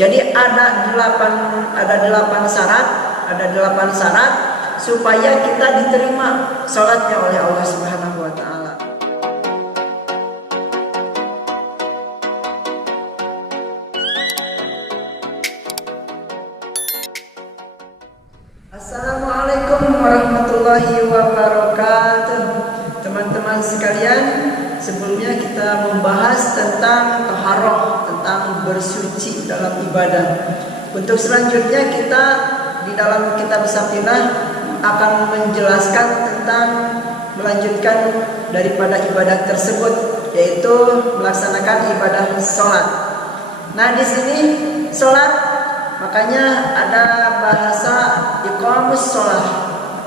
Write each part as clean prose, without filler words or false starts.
Jadi ada delapan syarat supaya kita diterima sholatnya oleh Allah Subhanahu wa Ta'ala. Assalamualaikum warahmatullahi wabarakatuh. Teman-teman sekalian, sebelumnya kita membahas tentang taharah, tentang bersuci dalam ibadah. Untuk selanjutnya kita di dalam kitab Safinah akan menjelaskan tentang melanjutkan daripada ibadah tersebut, yaitu melaksanakan ibadah sholat. Nah, di sini sholat, makanya ada bahasa iqamus sholat.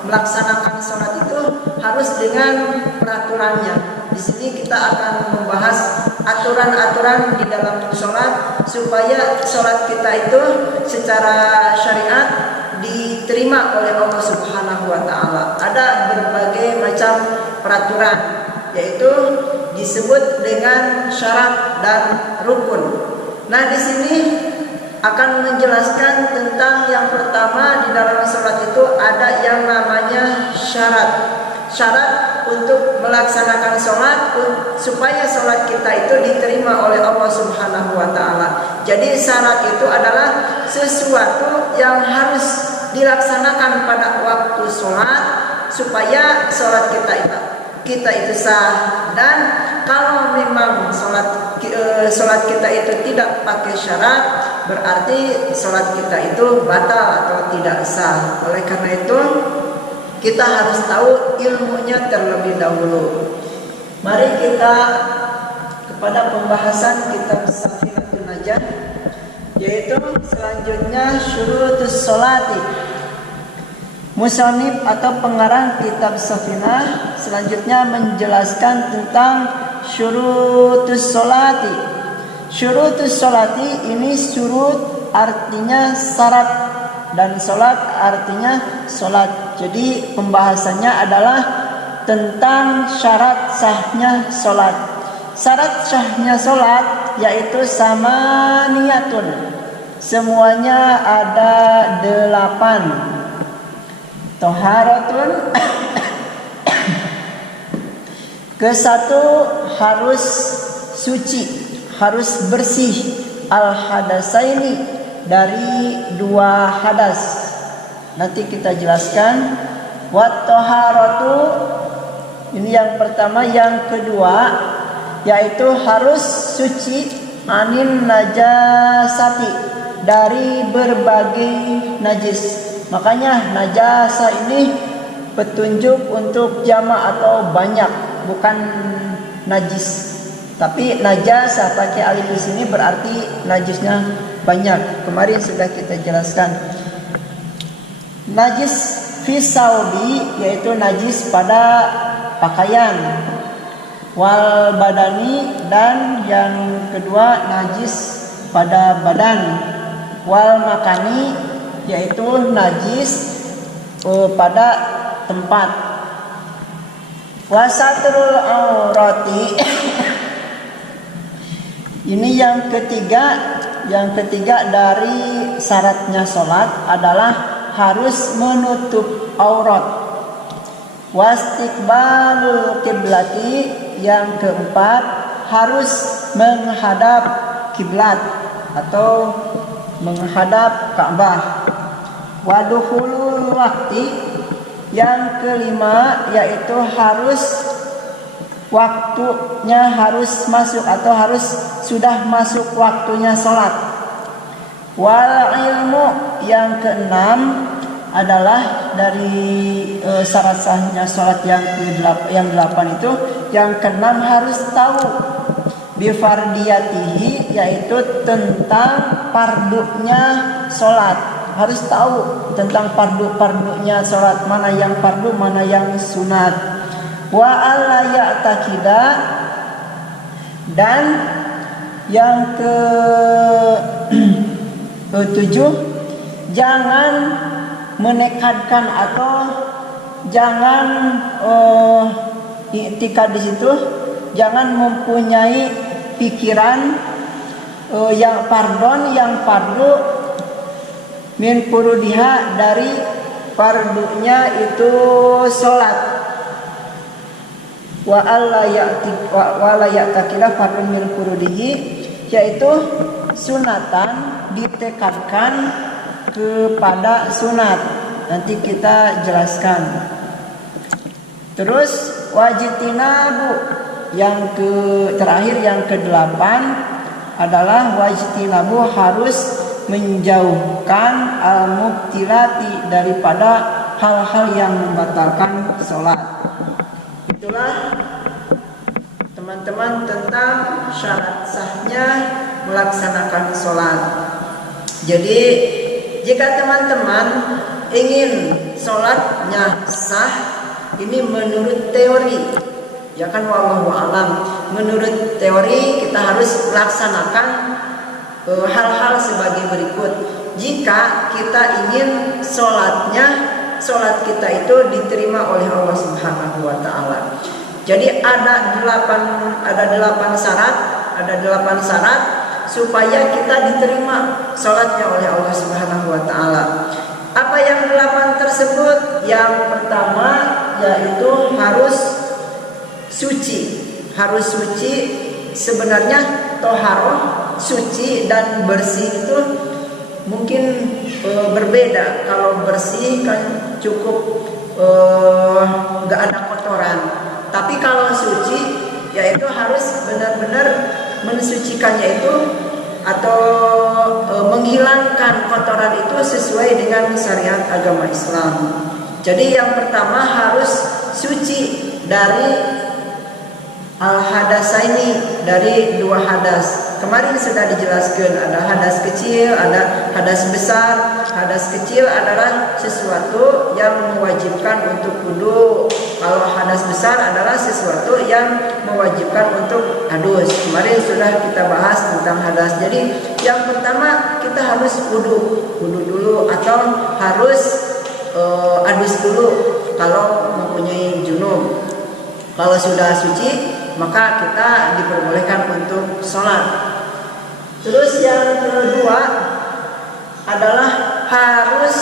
Melaksanakan sholat itu harus dengan peraturannya. Di sini kita akan membahas aturan-aturan di dalam sholat supaya sholat kita itu secara syariat diterima oleh Allah Subhanahu wa Ta'ala. Ada berbagai macam peraturan, yaitu disebut dengan syarat dan rukun. Nah, di sini akan menjelaskan tentang yang pertama, di dalam sholat itu ada yang namanya syarat. Syarat untuk melaksanakan sholat supaya sholat kita itu diterima oleh Allah Subhanahu wa Ta'ala. Jadi syarat itu adalah sesuatu yang harus dilaksanakan pada waktu sholat supaya sholat kita itu sah. Dan kalau memang sholat kita itu tidak pakai syarat, berarti sholat kita itu batal atau tidak sah. Oleh karena itu kita harus tahu ilmunya terlebih dahulu. Mari kita kepada pembahasan kitab Safinatul Najah, yaitu selanjutnya syurutus sholati. Musannif atau pengarang kitab Safinah selanjutnya menjelaskan tentang syurutus sholati. Syurutus sholati ini syurut artinya syarat dan sholat artinya sholat. Jadi pembahasannya adalah tentang syarat sahnya sholat. Syarat sahnya sholat yaitu samaniyatun. Semuanya ada 8. Toharatun. Kesatu harus suci, harus bersih. Al-hadasaini, dari 2 hadas. Nanti kita jelaskan. Wat toharatu, ini yang pertama. Yang kedua yaitu harus suci anin najasati, dari berbagai najis. Makanya najasa ini petunjuk untuk jamak atau banyak, bukan najis. Tapi najasa pakai alif di sini berarti najisnya banyak. Kemarin sudah kita jelaskan. Najis fisaubi, yaitu najis pada pakaian. Wal badani, dan yang kedua najis pada badan. Wal makani, yaitu najis pada tempat. Wasatrul aurati. Ini yang ketiga. Yang ketiga dari syaratnya sholat adalah harus menutup aurat. Wastiqbalul kiblati, yang keempat harus menghadap kiblat atau menghadap Ka'bah. Wadukhulul waqti, yang kelima yaitu harus waktunya harus masuk atau harus sudah masuk waktunya sholat. Wal ilmu, yang keenam adalah dari syarat sahnya sholat yang ke-8 itu, yang keenam harus tahu bifardiyatihi, yaitu tentang pardunya sholat. Harus tahu tentang pardunya sholat, mana yang pardu, mana yang sunat. Wa alla ya'taqida, dan yang ke-7 jangan menekadkan atau jangan i'tikad di situ, jangan mempunyai pikiran yang fardon, yang fardu min furudiha, dari fardunya itu sholat. Wa alla ya'takila fardun min furudihi, yaitu sunatan ditekankan kepada sunat. Nanti kita jelaskan. Terus wajtinabu, yang terakhir yang ke-8 adalah wajtinabu, harus menjauhkan al-mubtilati, daripada hal-hal yang membatalkan sholat. Itulah teman-teman tentang syarat sahnya melaksanakan sholat. Jadi jika teman-teman ingin sholatnya sah, ini menurut teori, ya kan, wallahu alam. Menurut teori kita harus melaksanakan hal-hal sebagai berikut. Jika kita ingin sholat kita itu diterima oleh Allah Subhanahu wa taala. Jadi ada 8 syarat supaya kita diterima sholatnya oleh Allah Subhanahu wa taala. Apa yang 8 tersebut? Yang pertama yaitu harus suci. Harus suci, sebenarnya toharoh, suci dan bersih itu mungkin berbeda. Kalau bersih kan cukup gak ada kotoran. Tapi kalau suci yaitu harus benar-benar mensucikannya itu, atau menghilangkan kotoran itu sesuai dengan syariat agama Islam. Jadi yang pertama harus suci dari al-hadasaini, dari 2 hadas. Kemarin sudah dijelaskan, ada hadas kecil, ada hadas besar. Hadas kecil adalah sesuatu yang mewajibkan untuk wudu. Kalau hadas besar adalah sesuatu yang mewajibkan untuk adus. Kemarin sudah kita bahas tentang hadas. Jadi yang pertama kita harus wudu dulu, atau harus adus dulu kalau mempunyai junub. Kalau sudah suci, maka kita diperbolehkan untuk sholat. Terus yang kedua adalah harus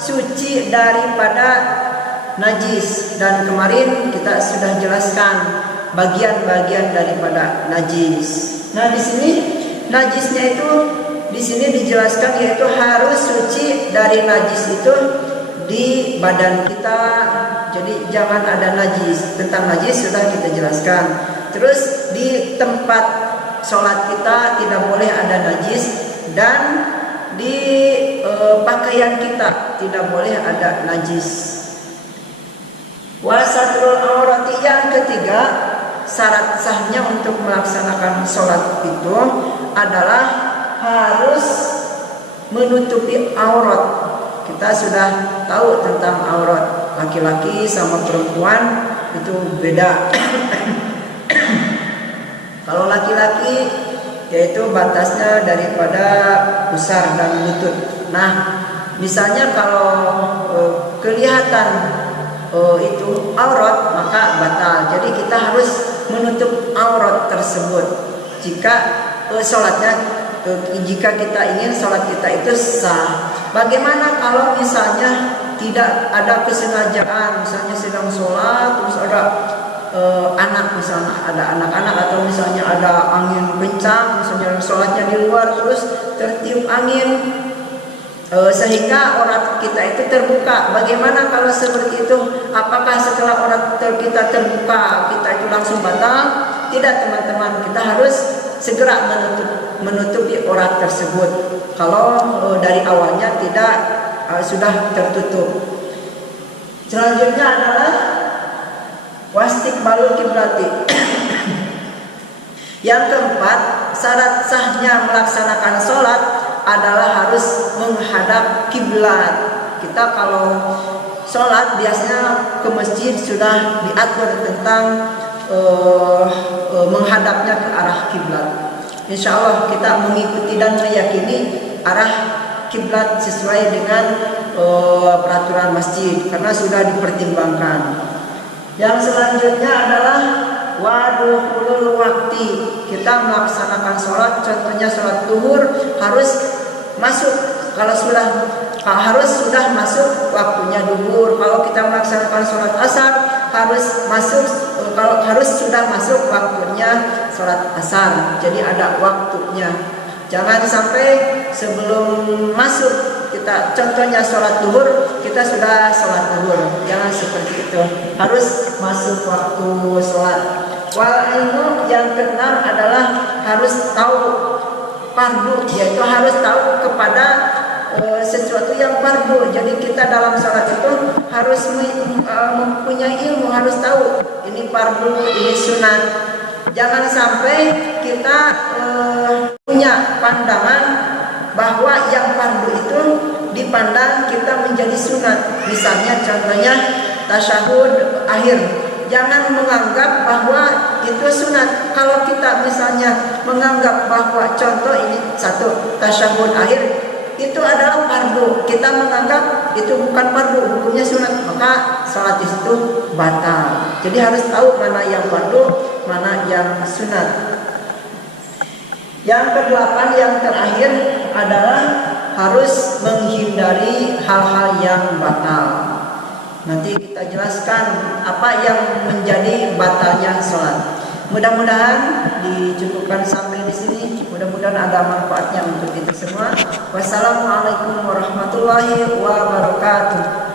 suci daripada najis. Dan kemarin kita sudah jelaskan bagian-bagian daripada najis. Nah, di sini najisnya itu di sini dijelaskan, yaitu harus suci dari najis itu di badan kita. Jadi jangan ada najis. Tentang najis sudah kita jelaskan. Terus di tempat sholat kita tidak boleh ada najis, dan di pakaian kita tidak boleh ada najis. Wasatrul aurati, yang ketiga syarat sahnya untuk melaksanakan sholat itu adalah harus menutupi aurat. Kita sudah tahu tentang aurat, laki-laki sama perempuan itu beda. Kalau laki-laki yaitu batasnya daripada pusar dan lutut. Nah, misalnya kalau kelihatan itu aurat, maka batal. Jadi kita harus menutup aurat tersebut jika jika kita ingin sholat kita itu sah. Bagaimana kalau misalnya tidak ada kesengajaan, misalnya sedang sholat terus ada misalnya ada anak-anak, atau misalnya ada angin kencang, misalnya sholatnya di luar terus tertiup angin sehingga aurat kita itu terbuka. Bagaimana kalau seperti itu? Apakah setelah aurat kita terbuka kita itu langsung batal? Tidak, teman-teman, kita harus segera menutupi aurat tersebut kalau dari awalnya tidak sudah tertutup. Selanjutnya adalah wastikbalul kiblati. Yang keempat, syarat sahnya melaksanakan sholat adalah harus menghadap kiblat. Kita kalau sholat biasanya ke masjid sudah diatur tentang menghadapnya ke arah kiblat. Insya Allah kita mengikuti dan meyakini arah kiblat sesuai dengan peraturan masjid karena sudah dipertimbangkan. Yang selanjutnya adalah waduhulul waktu. Kita melaksanakan sholat, contohnya sholat duhur harus masuk harus sudah masuk waktunya duhur. Kalau kita melaksanakan sholat asar harus sudah masuk waktunya sholat asar. Jadi ada waktunya. Jangan sampai sebelum masuk kita, contohnya sholat duhur, kita sudah sholat duhur. Jangan seperti itu. Harus masuk waktu sholat. Wal ilmu yang keenam adalah harus tahu fardu, yaitu harus tahu kepada sesuatu yang fardu. Jadi kita dalam sholat itu harus mempunyai ilmu, harus tahu ini fardu, ini sunat. Jangan sampai kita punya pandangan bahwa yang fardu itu dipandang kita menjadi sunat. Misalnya contohnya tasyahud akhir, jangan menganggap bahwa itu sunat. Kalau kita misalnya menganggap bahwa contoh ini satu tasyahud akhir itu adalah fardu, kita menganggap itu bukan fardu, hukumnya sunat, maka sholat itu batal. Jadi harus tahu mana yang fardu, mana yang sunat. Yang kedelapan, yang terakhir adalah harus menghindari hal-hal yang batal. Nanti kita jelaskan apa yang menjadi batalnya sholat. Mudah-mudahan dicukupkan sampai di sini. Mudah-mudahan ada manfaatnya untuk kita semua. Wassalamualaikum warahmatullahi wabarakatuh.